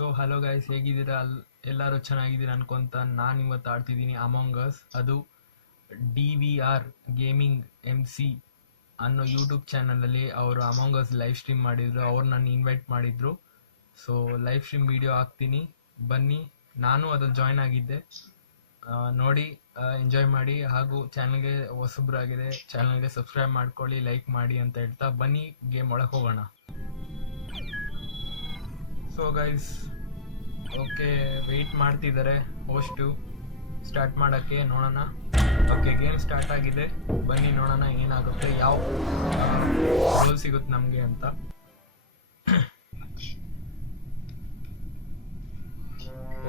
So hello guys, ಹೇಗಿದ್ದೀರಾ? ಎಲ್ಲರೂ ಚೆನ್ನಾಗಿದ್ದೀರಾ ಅನ್ಕೊಂತ ನಾನು ಇವತ್ತು ಆಡ್ತಿದ್ದೀನಿ ಅಮಾಂಗ್ ಅಸ್. ಅದು DVR ಗೇಮಿಂಗ್ MC ಅನ್ನೋ ಯೂಟ್ಯೂಬ್ ಚಾನಲಲ್ಲಿ ಅವರು ಅಮಾಂಗ್ ಅಸ್ ಲೈವ್ ಸ್ಟ್ರೀಮ್ ಮಾಡಿದ್ರು. ಅವ್ರು ನನ್ನ ಇನ್ವೈಟ್ ಮಾಡಿದ್ರು. ಸೊ ಲೈವ್ ಸ್ಟ್ರೀಮ್ ವಿಡಿಯೋ ಹಾಕ್ತೀನಿ, ಬನ್ನಿ. ನಾನು ಅದ್ರಲ್ಲಿ ಜಾಯ್ನ್ ಆಗಿದ್ದೆ, ನೋಡಿ ಎಂಜಾಯ್ ಮಾಡಿ. ಹಾಗೂ ಚಾನಲ್ಗೆ ಹೊಸಬ್ರಾಗಿದೆ, ಚಾನಲ್ಗೆ ಸಬ್ಸ್ಕ್ರೈಬ್ ಮಾಡ್ಕೊಳ್ಳಿ, ಲೈಕ್ ಮಾಡಿ ಅಂತ ಹೇಳ್ತಾ ಬನ್ನಿ ಗೇಮ್ ಒಳಗೆ ಹೋಗೋಣ. ಸೊ ಗೈಸ್, ಓಕೆ, ವೆಯ್ಟ್ ಮಾಡ್ತಿದ್ದಾರೆ ಹೋಸ್ಟು ಸ್ಟಾರ್ಟ್ ಮಾಡೋಕ್ಕೆ. ನೋಡೋಣ. ಓಕೆ, ಗೇಮ್ ಸ್ಟಾರ್ಟ್ ಆಗಿದೆ, ಬನ್ನಿ ನೋಡೋಣ ಏನಾಗುತ್ತೆ, ಯಾವ ರೋಲ್ ಸಿಗುತ್ತೆ ನಮಗೆ ಅಂತ.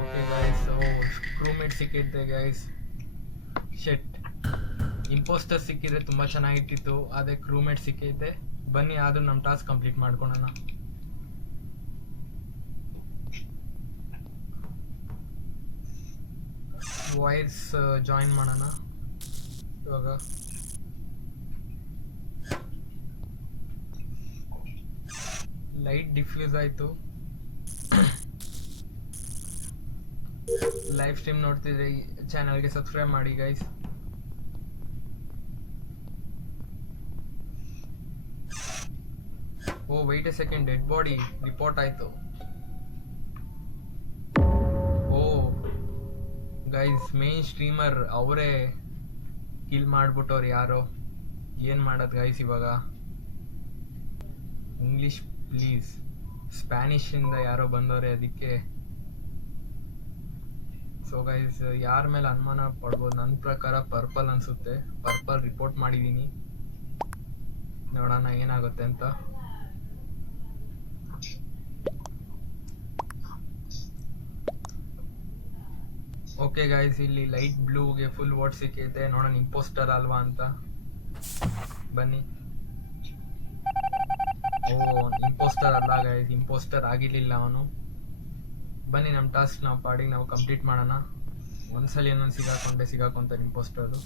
ಓಕೆ ಗೈಸ್, ಕ್ರೂಮೇಟ್ ಸಿಕ್ಕಿದ್ದೆ ಗೈಸ್. ಶೆಟ್, ಇಂಪೋಸ್ಟರ್ ಸಿಕ್ಕಿದ್ರೆ ತುಂಬ ಚೆನ್ನಾಗಿರ್ತಿತ್ತು, ಅದೇ ಕ್ರೂಮೇಟ್ ಸಿಕ್ಕಿದ್ದೆ. ಬನ್ನಿ, ಆದರೂ ನಮ್ಮ ಟಾಸ್ಕ್ ಕಂಪ್ಲೀಟ್ ಮಾಡ್ಕೊಳ್ಳೋಣ. ವಾಯ್ಸ್ ಜಾಯಿನ್ ಮಾಡೋಣ ಇವಾಗ. ಲೈಟ್ ಡಿಫ್ಯೂಸ್ ಆಯಿತು. ಲೈವ್ ಸ್ಟ್ರೀಮ್ ನೋಡ್ತಿದ್ರೆ ಚಾನಲ್ಗೆ ಸಬ್ಸ್ಕ್ರೈಬ್ ಮಾಡಿ guys. Oh wait a second, dead body report ಆಯಿತು. ಗೈಸ್, ಮೇನ್ ಸ್ಟ್ರೀಮರ್ ಅವರೇ ಕಿಲ್ ಮಾಡ್ಬಿಟ್ಟವ್ರು ಯಾರೋ. ಏನು ಮಾಡೋದು ಗೈಸ್ ಇವಾಗ? English please. ಸ್ಪ್ಯಾನಿಷಿಂದ ಯಾರೋ ಬಂದವ್ರೆ, ಅದಕ್ಕೆ. ಸೊ ಗೈಸ್, ಯಾರ ಮೇಲೆ ಅನುಮಾನ ಪಡ್ಬೋದು? ನನ್ನ ಪ್ರಕಾರ ಪರ್ಪಲ್ ಅನಿಸುತ್ತೆ. ಪರ್ಪಲ್ ರಿಪೋರ್ಟ್ ಮಾಡಿದ್ದೀನಿ, ನೋಡೋಣ ಏನಾಗುತ್ತೆ ಅಂತ. ಓಕೆ ಗೈಸ್, ಇಲ್ಲಿ ಲೈಟ್ ಬ್ಲೂಗೆ ಫುಲ್ ವೋಟ್ ಸಿಕ್ಕೈತೆ. ನೋಡೋಣ ಇಂಪೋಸ್ಟರ್ ಅಲ್ವಾ ಅಂತ. ಬನ್ನಿ. ಓ, ಇಂಪೋಸ್ಟರ್ ಅಲ್ಲ ಗೈಸ್, ಇಂಪೋಸ್ಟರ್ ಆಗಿರ್ಲಿಲ್ಲ ಅವನು. ಬನ್ನಿ, ನಮ್ಮ ಟಾಸ್ಕ್ ನಾವು ಪಾಡಿಗೆ ನಾವು ಕಂಪ್ಲೀಟ್ ಮಾಡೋಣ. ಒಂದ್ಸಲಿ ಏನೊಂದು ಸಿಗಾಕೊಂತಾರೆ ಇಂಪೋಸ್ಟರು.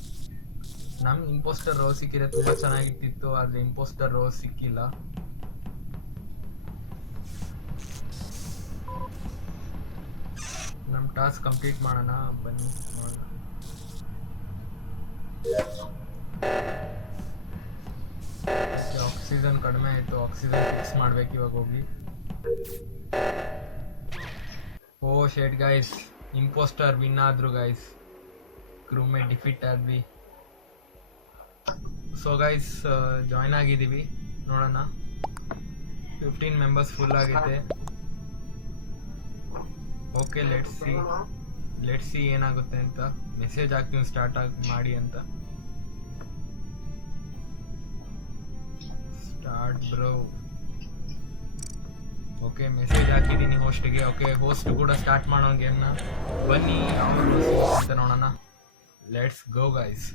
ನಮ್ಗೆ ಇಂಪೋಸ್ಟರ್ ರೋಲ್ ಸಿಕ್ಕಿದ್ರೆ ತುಂಬ ಚೆನ್ನಾಗಿರ್ತಿತ್ತು, ಆದರೆ ಇಂಪೋಸ್ಟರ್ ರೋಲ್ ಸಿಕ್ಕಿಲ್ಲ. ನಮ್ಮ ಟಾಸ್ಕ್ ಕಂಪ್ಲೀಟ್ ಮಾಡೋಣ, ಬನ್ನಿ ನೋಡೋಣ. ಆಕ್ಸಿಜನ್ ಕಡಿಮೆ ಆಯಿತು, ಆಕ್ಸಿಜನ್ ಫಿಕ್ಸ್ ಮಾಡ್ಬೇಕು ಇವಾಗ ಹೋಗಿ. ಓ ಶೇಟ್ ಗೈಸ್, ಇಂಪೋಸ್ಟರ್ ವಿನ್ ಆದ್ರು ಗೈಸ್, ಕ್ರೂಮೇಟ್ ಡಿಫೀಟ್ ಆದ್ವಿ. ಸೊ ಗೈಸ್, ಜಾಯ್ನ್ ಆಗಿದ್ದೀವಿ, ನೋಡೋಣ. 15 ಮೆಂಬರ್ಸ್ ಫುಲ್ ಆಗೈತೆ. ಓಕೆ, ಲೆಟ್ಸ್ ಸಿ ಏನಾಗುತ್ತೆ ಅಂತ. ಮೆಸೇಜ್ ಹಾಕ್ತೀನಿ ಸ್ಟಾರ್ಟ್ ಮಾಡಿ ಅಂತ. Start bro. ಓಕೆ, ಮೆಸೇಜ್ ಹಾಕಿದ್ದೀನಿ ಹೋಸ್ಟ್ಗೆ. ಓಕೆ, ಹೋಸ್ಟ್ ಕೂಡ ಸ್ಟಾರ್ಟ್ ಮಾಡೋ ಗೇಮ್ನ. ಬನ್ನಿ, ಅವರು ಅಂತ ನೋಡೋಣ. Let's go guys.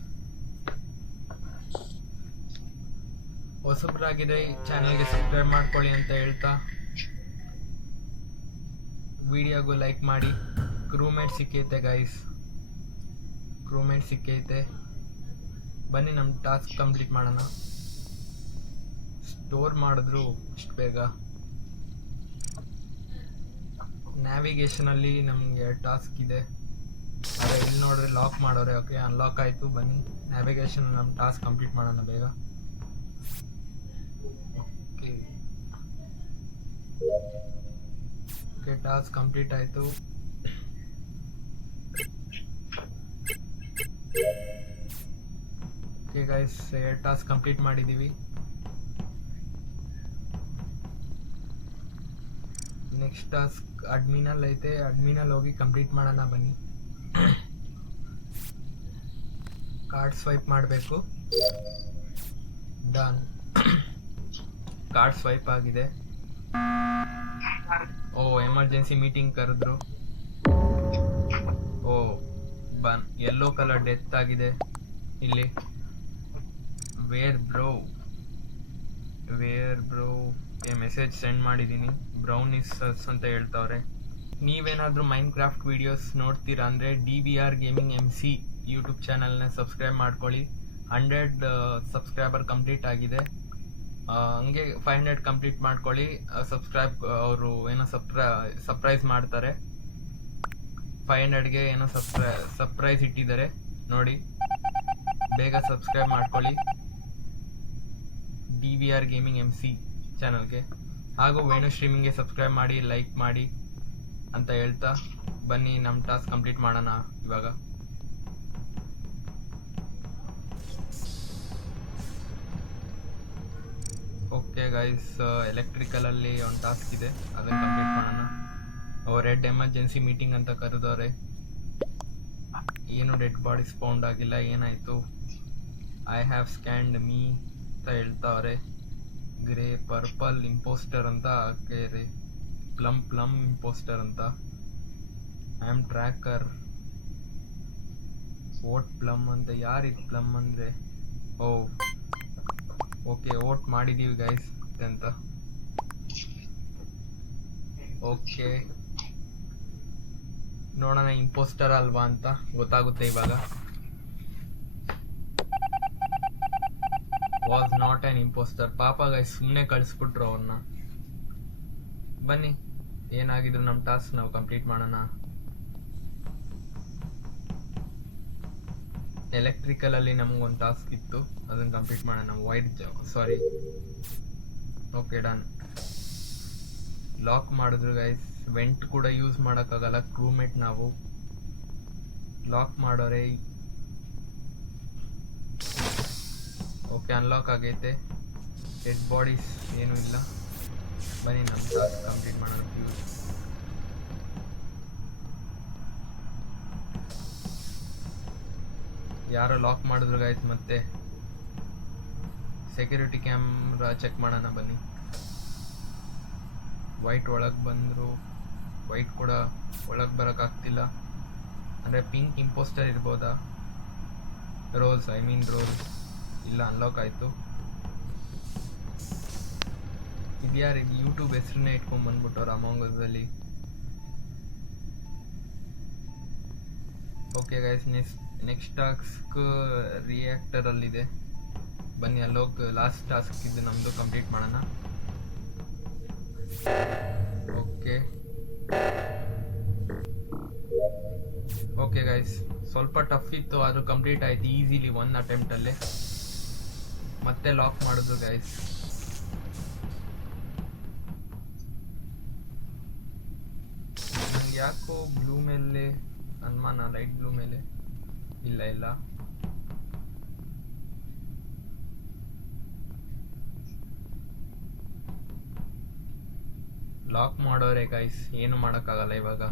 ಹೊಸಬ್ರಾಗಿದೆ, ಚಾನಲ್ಗೆ ಸಬ್ಸ್ಕ್ರೈಬ್ ಮಾಡ್ಕೊಳ್ಳಿ ಅಂತ ಹೇಳ್ತಾ ವಿಡಿಯೋಗೂ ಲೈಕ್ ಮಾಡಿ. ಕ್ರೂಮೇಟ್ ಸಿಕ್ಕೈತೆ ಗೈಸ್, ಕ್ರೂಮೇಟ್ ಸಿಕ್ಕೈತೆ. ಬನ್ನಿ, ನಮ್ಮ ಟಾಸ್ಕ್ ಕಂಪ್ಲೀಟ್ ಮಾಡೋಣ. ಸ್ಟೋರ್ ಮಾಡಿದ್ರು ಇಷ್ಟು ಬೇಗ. ನ್ಯಾವಿಗೇಷನಲ್ಲಿ ನಮಗೆ ಟಾಸ್ಕ್ ಇದೆ, ಅದೇ ಇಲ್ಲಿ ನೋಡ್ರಿ ಲಾಕ್ ಮಾಡೋರೆ. ಓಕೆ, ಅನ್ಲಾಕ್ ಆಯಿತು. ಬನ್ನಿ, ನ್ಯಾವಿಗೇಷನ್ ನಮ್ಮ ಟಾಸ್ಕ್ ಕಂಪ್ಲೀಟ್ ಮಾಡೋಣ ಬೇಗ. ಓಕೆ, ಟಾಸ್ಕ್ ಕಂಪ್ಲೀಟ್ ಆಯಿತು. ಓಕೆ ಗೈಸ್, 2 ಟಾಸ್ಕ್ ಕಂಪ್ಲೀಟ್ ಮಾಡಿದ್ದೀವಿ. ನೆಕ್ಸ್ಟ್ ಟಾಸ್ಕ್ ಅಡ್ಮಿನಲ್ಲಿ ಐತೆ, ಅಡ್ಮಿನಲ್ಲಿ ಹೋಗಿ ಕಂಪ್ಲೀಟ್ ಮಾಡೋಣ ಬನ್ನಿ. ಕಾರ್ಡ್ ಸ್ವೈಪ್ ಮಾಡಬೇಕು. ಡನ್. ಕಾರ್ಡ್ ಸ್ವೈಪ್ ಆಗಿದೆ. ಓ, ಎಮರ್ಜೆನ್ಸಿ ಮೀಟಿಂಗ್ ಕರೆದ್ರು. ಓ, ಯೆಲ್ಲೋ ಕಲರ್ ಡೆತ್ ಆಗಿದೆ ಇಲ್ಲಿ. ವೇರ್ ಬ್ರೋ ಮೆಸೇಜ್ ಸೆಂಡ್ ಮಾಡಿದ್ದೀನಿ. ಬ್ರೌನ್ ಇಸ್ ಅಂತ ಹೇಳ್ತಾವ್ರೆ. ನೀವೇನಾದರೂ ಮೈನ್ ಕ್ರಾಫ್ಟ್ ವಿಡಿಯೋಸ್ ನೋಡ್ತೀರಾ ಅಂದರೆ DVR ಗೇಮಿಂಗ್ MC ಯೂಟ್ಯೂಬ್ ಚಾನಲ್ನ ಸಬ್ಸ್ಕ್ರೈಬ್ ಮಾಡ್ಕೊಳ್ಳಿ. 100 ಸಬ್ಸ್ಕ್ರೈಬರ್ ಕಂಪ್ಲೀಟ್ ಆಗಿದೆ. ಹಂಗೆ 500 ಕಂಪ್ಲೀಟ್ ಮಾಡ್ಕೊಳ್ಳಿ. ಸಬ್ಸ್ಕ್ರೈಬ್ ಅವರು ಏನೋ ಸರ್ಪ್ರೈಸ್ ಮಾಡ್ತಾರೆ. 500ಗೆ ಏನೋ ಸರ್ಪ್ರೈಸ್ ಇಟ್ಟಿದ್ದಾರೆ ನೋಡಿ, ಬೇಗ ಸಬ್ಸ್ಕ್ರೈಬ್ ಮಾಡ್ಕೊಳ್ಳಿ DVR ಗೇಮಿಂಗ್ MC ಚಾನಲ್ಗೆ. ಹಾಗೂ ವೇಣು ಸ್ಟ್ರೀಮಿಂಗ್ಗೆ ಸಬ್ಸ್ಕ್ರೈಬ್ ಮಾಡಿ, ಲೈಕ್ ಮಾಡಿ ಅಂತ ಹೇಳ್ತಾ ಬನ್ನಿ ನಮ್ಮ ಟಾಸ್ಕ್ ಕಂಪ್ಲೀಟ್ ಮಾಡೋಣ ಇವಾಗ. ಓಕೆ ಗೈಸ್, ಎಲೆಕ್ಟ್ರಿಕಲಲ್ಲಿ ಒಂದು ಟಾಸ್ಕ್ ಇದೆ, ಅದನ್ನು ಕಂಪ್ಲೀಟ್ ಮಾಡೋಣ. ರೆಡ್ ಎಮರ್ಜೆನ್ಸಿ ಮೀಟಿಂಗ್ ಅಂತ ಕರೆದವ್ರೆ. ಏನು ಡೆಡ್ ಬಾಡೀಸ್ ಫೌಂಡ್ ಆಗಿಲ್ಲ, ಏನಾಯಿತು? ಐ ಹ್ಯಾವ್ ಸ್ಕ್ಯಾನ್ಡ್ ಮೀ ಅಂತ ಹೇಳ್ತಾವ್ರೆ. ಗ್ರೇ ಪರ್ಪಲ್ ಇಂಪೋಸ್ಟರ್ ಅಂತ ಹಾಕಿರಿ, ಪ್ಲಮ್ ಇಂಪೋಸ್ಟರ್ ಅಂತ. I am tracker vote plum ಅಂತ. ಯಾರಿಗೆ ಪ್ಲಮ್ ಅಂದರೆ? ಓಕೆ, ವೋಟ್ ಮಾಡಿದ್ದೀವಿ ಗೈಸ್ ಅಂತ. ಓಕೆ, ನೋಡೋಣ ಇಂಪೋಸ್ಟರ್ ಅಲ್ವಾ ಅಂತ ಗೊತ್ತಾಗುತ್ತೆ ಇವಾಗ. Was not on impostor. ಪಾಪ ಗೈಸ್, ಸುಮ್ಮನೆ ಕಳಿಸ್ಬಿಟ್ರು ಅವ್ರನ್ನ. ಬನ್ನಿ, ಏನಾಗಿದ್ರು ನಮ್ಮ ಟಾಸ್ಕ್ ನಾವು ಕಂಪ್ಲೀಟ್ ಮಾಡೋಣ. ಎಲೆಕ್ಟ್ರಿಕಲ್ ಅಲ್ಲಿ ನಮಗೊಂದು ಟಾಸ್ಕ್ ಇತ್ತು, ಅದನ್ನು ಕಂಪ್ಲೀಟ್ ಮಾಡೋಣ. Okay, done. ಲಾಕ್ ಮಾಡಿದ್ರು ಗೈಸ್. ವೆಂಟ್ ಕೂಡ ಯೂಸ್ ಮಾಡೋಕ್ಕಾಗಲ್ಲ, ಕ್ರೂಮೇಟ್ ನಾವು. ಲಾಕ್ ಮಾಡೋರೆ. ಓಕೆ, ಅನ್ಲಾಕ್ ಆಗೈತೆ. ಡೆಡ್ ಬಾಡೀಸ್ ಏನೂ ಇಲ್ಲ. ಬನ್ನಿ ನಮ್ಮ ಟಾಸ್ಕ್ ಕಂಪ್ಲೀಟ್ ಮಾಡೋಣ. ಯಾರೋ ಲಾಕ್ ಮಾಡಿದ್ರು ಗೈಸ್. ಮತ್ತೆ ಸೆಕ್ಯೂರಿಟಿ ಕ್ಯಾಮ್ರಾ ಚೆಕ್ ಮಾಡೋಣ ಬನ್ನಿ. ವೈಟ್ ಒಳಗೆ ಬಂದರು, ವೈಟ್ ಕೂಡ ಒಳಗೆ ಬರೋಕ್ಕಾಗ್ತಿಲ್ಲ. ಅಂದರೆ ಪಿಂಕ್ ಇಂಪೋಸ್ಟರ್ ಇರ್ಬೋದಾ? ರೋಸ್ ಇಲ್ಲ, ಅನ್ಲಾಕ್ ಆಯಿತು. ಇದ್ಯಾರಿಗೆ ಯೂಟ್ಯೂಬ್ ಹೆಸರನ್ನೇ ಇಟ್ಕೊಂಡು ಬಂದ್ಬಿಟ್ಟವ್ರು ಅಮಾಂಗಸಲ್ಲಿ. Okay guys, next task reactor ಅಲ್ಲಿದೆ. ಬನ್ನಿ ಅಲ್ಲೋಗಿ ಲಾಸ್ಟ್ ಟಾಸ್ಕ್ ಇದು ನಮ್ಮದು ಕಂಪ್ಲೀಟ್ ಮಾಡೋಣ. ಓಕೆ ಗೈಸ್, ಸ್ವಲ್ಪ ಟಫ್ ಇತ್ತು, ಆದರೂ ಕಂಪ್ಲೀಟ್ ಆಯ್ತು ಈಸಿಲಿ 1 ಅಟೆಂಪ್ಟಲ್ಲೇ. ಮತ್ತೆ ಲಾಕ್ ಮಾಡಿದ್ರು ಗೈಸ್. ನಂಗೆ ಯಾಕೋ ಬ್ಲೂ ಮೇಲೆ ಅನುಮಾನ, ಲೈಟ್ ಬ್ಲೂ ಮೇಲೆ. ಇಲ್ಲ, ಲಾಕ್ ಮಾಡೋರೆ ಗೈಸ್, ಏನು ಮಾಡೋಕ್ಕಾಗಲ್ಲ ಇವಾಗ.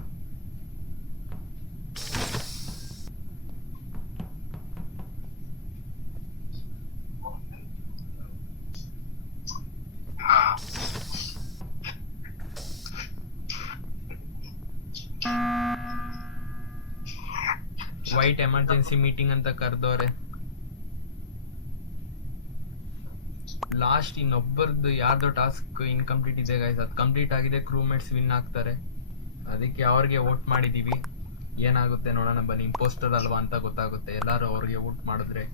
ವೈಟ್ ಎಮರ್ಜೆನ್ಸಿ ಮೀಟಿಂಗ್ ಅಂತ ಕರೆದವ್ರೆ. ಲಾಸ್ಟ್ ಇನ್ನೊಬ್ಬರದ್ದು ಯಾರ್ದೋ ಟಾಸ್ಕ್ ಇನ್ಕಂಪ್ಲೀಟ್ ಇದೆ ಗೈಸ್, ಅದು ಕಂಪ್ಲೀಟ್ ಆಗಿದೆ. ಕ್ರೂಮೇಟ್ಸ್ ವಿನ್ ಆಗ್ತಾರೆ, ಅದಕ್ಕೆ ಅವ್ರಿಗೆ ವೋಟ್ ಮಾಡಿದ್ದೀವಿ. ಏನಾಗುತ್ತೆ ನೋಡೋಣ ಬನ್ನಿ. ಇಂಪೋಸ್ಟರ್ ಅಲ್ವಾ ಅಂತ ಗೊತ್ತಾಗುತ್ತೆ ಎಲ್ಲರೂ ಅವ್ರಿಗೆ ವೋಟ್ ಮಾಡಿದ್ರೆ.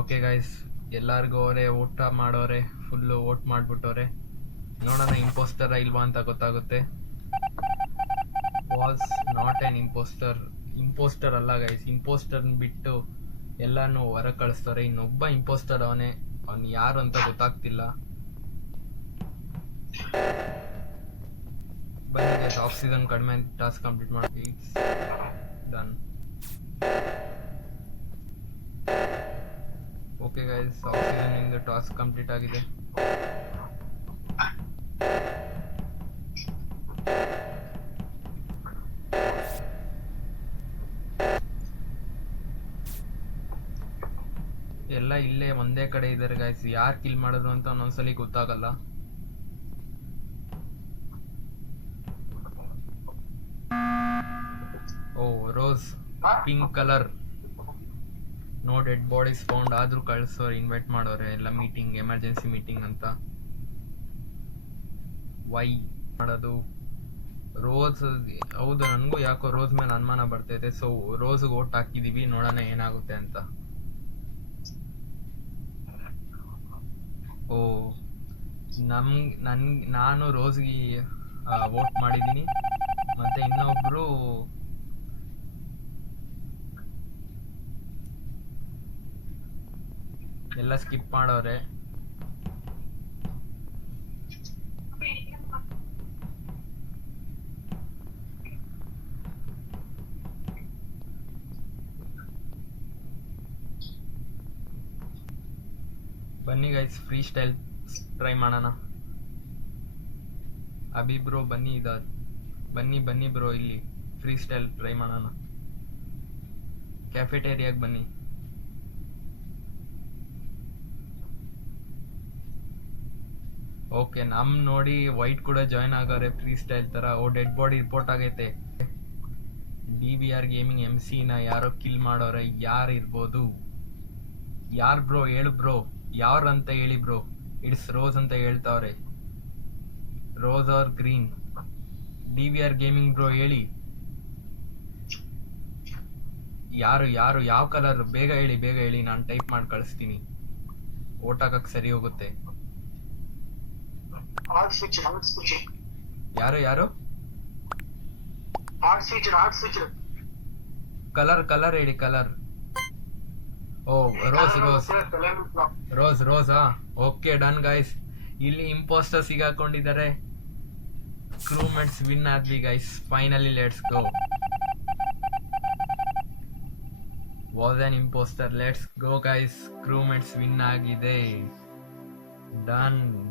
ಓಕೆ ಗೈಸ್, ಎಲ್ಲರಿಗೂ ಅವರೇ ಊಟ ಮಾಡೋರೆ, ಫುಲ್ಲು ವೋಟ್ ಮಾಡಿಬಿಟ್ಟವ್ರೆ. ನೋಡೋಣ ಇಂಪೋಸ್ಟರ ಇಲ್ವಾ ಅಂತ ಗೊತ್ತಾಗುತ್ತೆ. ವಾಸ್ ನಾಟ್ ಆನ್ ಇಂಪೋಸ್ಟರ್ ಅಲ್ಲ ಗೈಸ್. ಇಂಪೋಸ್ಟರ್ನ ಬಿಟ್ಟು ಎಲ್ಲಾನು ಹೊರಗೆ ಕಳಿಸ್ತಾರೆ. ಇನ್ನೊಬ್ಬ ಇಂಪೋಸ್ಟರ್ ಅವನು ಯಾರು ಅಂತ ಗೊತ್ತಾಗ್ತಿಲ್ಲ. ಬನ್ನಿ ಗೈಸ್, ಆಕ್ಸಿಜನ್ ಕಡಿಮೆ ಟಾಸ್ಕ್ ಕಂಪ್ಲೀಟ್ ಮಾಡಿ. ಡನ್. ಓಕೆ ಗೈಸ್, ಆಕ್ಸಿಜನ್ ಇಂದ ಟಾಸ್ಕ್ ಕಂಪ್ಲೀಟ್ ಆಗಿದೆ. ಎಲ್ಲ ಇಲ್ಲೇ ಒಂದೇ ಕಡೆ ಇದ್ದಾರೆ ಗೈಸ್. ಯಾರು ಕಿಲ್ ಮಾಡಿದ್ರು ಅಂತ ಒಂದೊಂದ್ಸಲಿ ಗೊತ್ತಾಗಲ್ಲ. Rose pink colour. No dead bodies found. ಆದ್ರೂ ಕಳ್ಸೋರು, ಇನ್ವೈಟ್ ಮಾಡೋರೆ ಎಲ್ಲ ಮೀಟಿಂಗ್, ಎಮರ್ಜೆನ್ಸಿ ಮೀಟಿಂಗ್ ಅಂತ. ವೈ ಮಾಡೋದು? ರೋಸ್, ಹೌದು, ನನಗೂ ಯಾಕೋ ರೋಸ್ ಮೇಲೆ ಅನುಮಾನ ಬರ್ತೈತೆ. ಸೊ ರೋಸ್ಗೆ ಓಟ್ ಹಾಕಿದೀವಿ, ನೋಡೋಣ ಏನಾಗುತ್ತೆ ಅಂತ. ಓ, ನಾನು ರೋಸ್ಗೆ ವೋಟ್ ಮಾಡಿದ್ದೀನಿ, ಮತ್ತೆ ಇನ್ನೊಬ್ರು ಎಲ್ಲ ಸ್ಕಿಪ್ ಮಾಡೋರೆ. ಬನ್ನಿ ಗೈಸ್, ಫ್ರೀ ಸ್ಟೈಲ್ ಟ್ರೈ ಮಾಡೋಣ. ಅಭಿ ಬ್ರೋ ಬನ್ನಿ, ಬನ್ನಿ ಬ್ರೋ, ಇಲ್ಲಿ ಫ್ರೀ ಸ್ಟೈಲ್ ಟ್ರೈ ಮಾಡೋಣ. ಕ್ಯಾಫೆಟೇರಿಯಾಗೆ ಬನ್ನಿ. ಓಕೆ, ನೋಡಿ ವೈಟ್ ಕೂಡ ಜಾಯ್ನ್ ಆಗೋರೆ ಫ್ರೀ ಸ್ಟೈಲ್ ತರ. ಓ, ಡೆಡ್ ಬಾಡಿ ರಿಪೋರ್ಟ್ ಆಗೈತೆ. DVR ಗೇಮಿಂಗ್ MC ನ ಯಾರೋ ಕಿಲ್ ಮಾಡೋರೆ. ಯಾರು ಇರ್ಬೋದು? ಯಾರ್ ಬ್ರೋ? ಹೇಳು ಬ್ರೋ, ಯಾರು ಅಂತ ಹೇಳಿ ಬ್ರೋ. ಇಟ್ಸ್ ರೋಸ್ ಅಂತ ಹೇಳ್ತಾವ್ರೆ. Rose or green? DVR gaming bro ಹೇಳಿ, ಯಾರು ಯಾವ ಕಲರ್? ಬೇಗ ಹೇಳಿ, ನಾನು ಟೈಪ್ ಮಾಡಿ ಕಳಿಸ್ತೀನಿ. ಓಟ್ ಹಾಕಕ್ ಸರಿ ಹೋಗುತ್ತೆ. ಯಾರು ಕಲರ್ ಹೇಳಿ, colour. Oh, rose. Okay, done guys. ಇಲ್ಲಿ ಇಂಪೋಸ್ಟರ್ ಸಿಗಾಕೊಂಡಿದ್ದಾರೆ. ಕ್ರೂಮೇಟ್ಸ್ ವಿನ್ ಆದ್ವಿ guys. Finally let's go. Was an impostor. Let's go guys. Crewmates win ಆಗಿದೆ.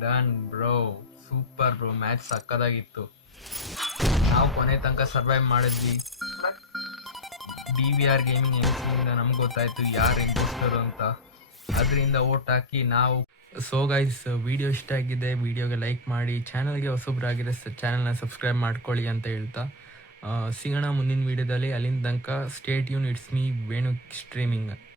Done bro. Super bro, match ಸಕ್ಕದಾಗಿತ್ತು. ನಾವು ಕೊನೆ ತನಕ ಸರ್ವೈವ್ ಮಾಡಿದ್ವಿ. DVR ಗೇಮಿಂಗ್ MC ನಮ್ಗೆ ಗೊತ್ತಾಯ್ತು ಯಾರು ಇಂಪೋಸ್ಟರ್ ಅಂತ. ಅದರಿಂದ ಓಟ್ ಹಾಕಿ ನಾವು. ಸೊ ಗೈಸ್, ವಿಡಿಯೋ ಇಷ್ಟ ಆಗಿದೆ, ವಿಡಿಯೋಗೆ ಲೈಕ್ ಮಾಡಿ. ಚಾನಲ್ಗೆ ಹೊಸಬ್ರಾಗಿದ್ರೆ ಚಾನಲ್ನ ಸಬ್ಸ್ಕ್ರೈಬ್ ಮಾಡ್ಕೊಳ್ಳಿ ಅಂತ ಹೇಳ್ತಾ ಸಿಗೋಣ ಮುಂದಿನ ವಿಡಿಯೋದಲ್ಲಿ. ಅಲ್ಲಿಂದ ತನಕ stay tune. It's me Venu streaming.